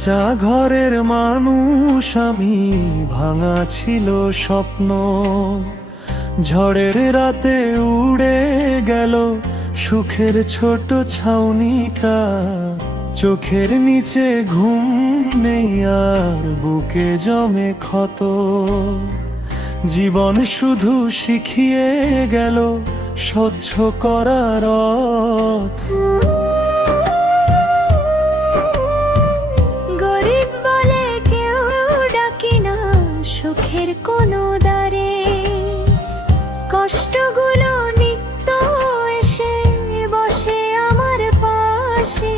কাঁচা ঘরের মানুষ আমি, ভাঙা ছিল স্বপ্ন। ঝড়ের রাতে উড়ে গেল সুখের ছোট ছাউনিটা। চোখের নিচে ঘুম নেই আর বুকে জমে ক্ষত। জীবন শুধু শিখিয়ে গেল সহ্য করার রথ। গরিব বলে কেউ ডাকে না সুখের কোনো দ্বারে। কষ্টগুলো নিত্য এসে বসে আমার পাশে।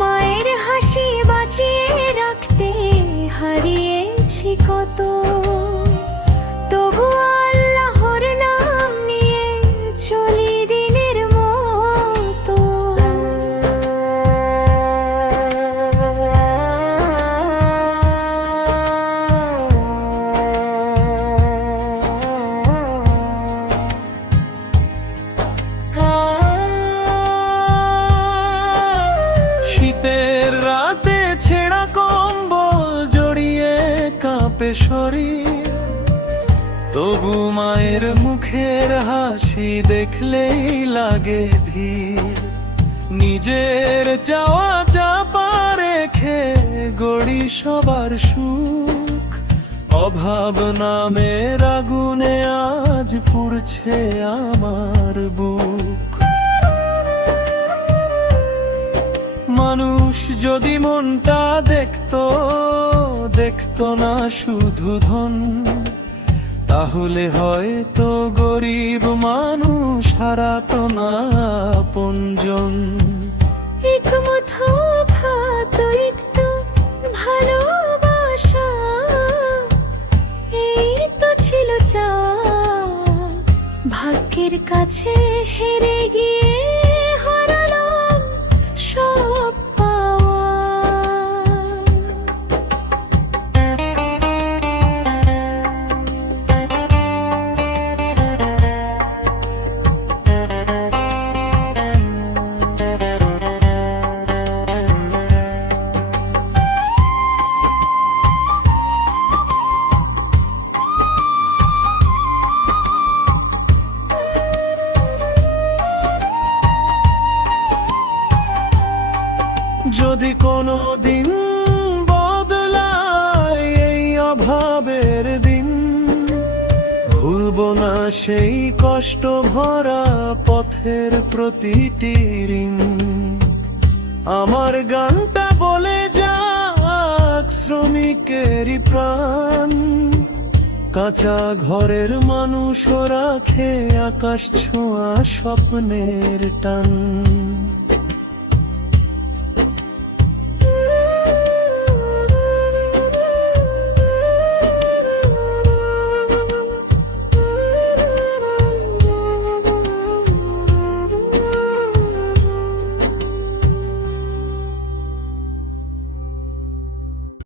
মায়ের হাসি বাঁচিয়ে রাখতে হারিয়েছি কত। তবু আল্লাহর নাম নিয়ে চলি দিনের মতো। শীতের রাতে ছেঁড়া কম্বল জড়িয়ে কাঁপে শরীর। তবু মায়ের মুখের হাসি দেখলেই লাগে ধীর। নিজের চাওয়া চাপা রেখে গড়ি সবার সুখ। অভাব নামের আগুনে আজ পুড়ছে আমার বুক। মানুষ যদি মনটা দেখতো না শুধু ধন, তাহলে হয়তো গরিব মানুষ হারাতো না আপনজন। এক মুঠো ভাত, একটু ভালোবাসা, এই তো ছিল চাওয়া। ভাগ্যের কাছে হেরে গিয়ে হারালাম সব পাওয়া। যদি কোনো দিন বদলায় এই অভাবের দিন, ভুলবো না সেই কষ্ট ভরা পথের প্রতিটি ঋণ। আমার গানটা বলে যাক শ্রমিকেরই প্রাণ। কাঁচা ঘরের মানুষ রাখে আকাশ ছোঁয়া স্বপ্নের টান।